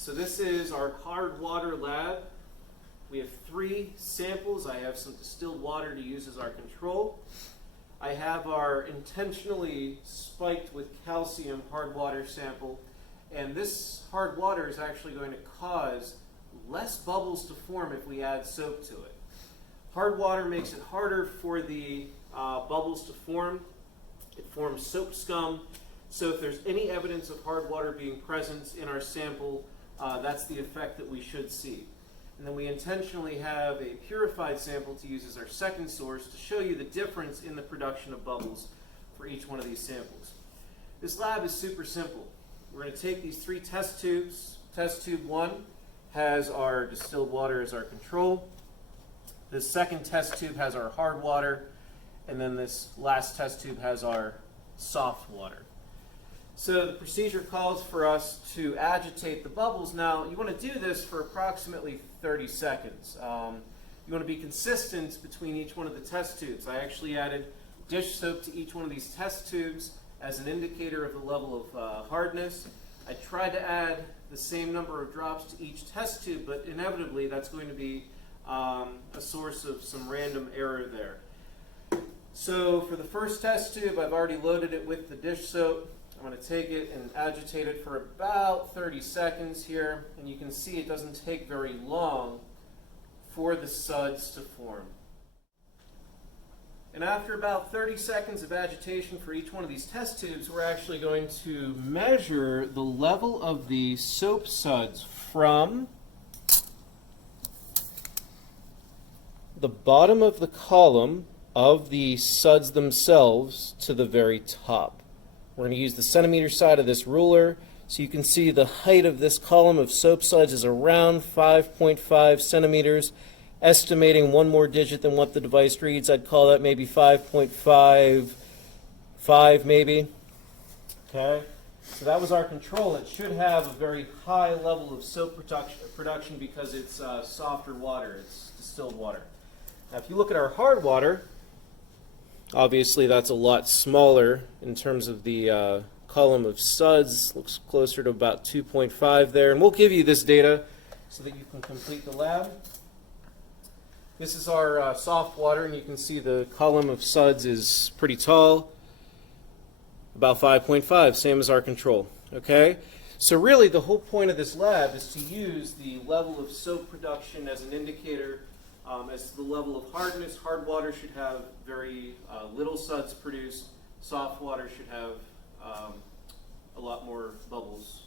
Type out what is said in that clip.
So this is our hard water lab. We have 3 samples. I have some distilled water to use as our control. I have our intentionally spiked with calcium hard water sample, and this hard water is actually going to cause less bubbles to form if we add soap to it. Hard water makes it harder for the bubbles to form. It forms soap scum. So if there's any evidence of hard water being present in our sample, that's the effect that we should see. And then we intentionally have a purified sample to use as our second source to show you the difference in the production of bubbles for each one of these samples. This lab is super simple. We're going to take these 3 test tubes. Test tube 1 has our distilled water as our control. This second test tube has our hard water. And then this last test tube has our soft water. So the procedure calls for us to agitate the bubbles. Now, you want to do this for approximately 30 seconds. You want to be consistent between each one of the test tubes. I actually added dish soap to each one of these test tubes as an indicator of the level of hardness. I tried to add the same number of drops to each test tube, but inevitably that's going to be a source of some random error there. So for the first test tube, I've already loaded it with the dish soap. I'm going to take it and agitate it for about 30 seconds here, and you can see it doesn't take very long for the suds to form. And after about 30 seconds of agitation for each one of these test tubes, we're actually going to measure the level of the soap suds from the bottom of the column of the suds themselves to the very top. We're going to use the centimeter side of this ruler, so you can see the height of this column of soap suds is around 5.5 centimeters. Estimating one more digit than what the device reads, I'd call that maybe 5.55 maybe. Okay, so that was our control. It should have a very high level of soap production because it's softer water, it's distilled water. Now if you look at our hard water, obviously that's a lot smaller in terms of the column of suds. Looks closer to about 2.5 there. And we'll give you this data so that you can complete the lab. This is our soft water, and you can see the column of suds is pretty tall, about 5.5, same as our control. Okay? So really the whole point of this lab is to use the level of soap production as an indicator as to the level of hardness. Hard water should have very little suds produced. Soft water should have a lot more bubbles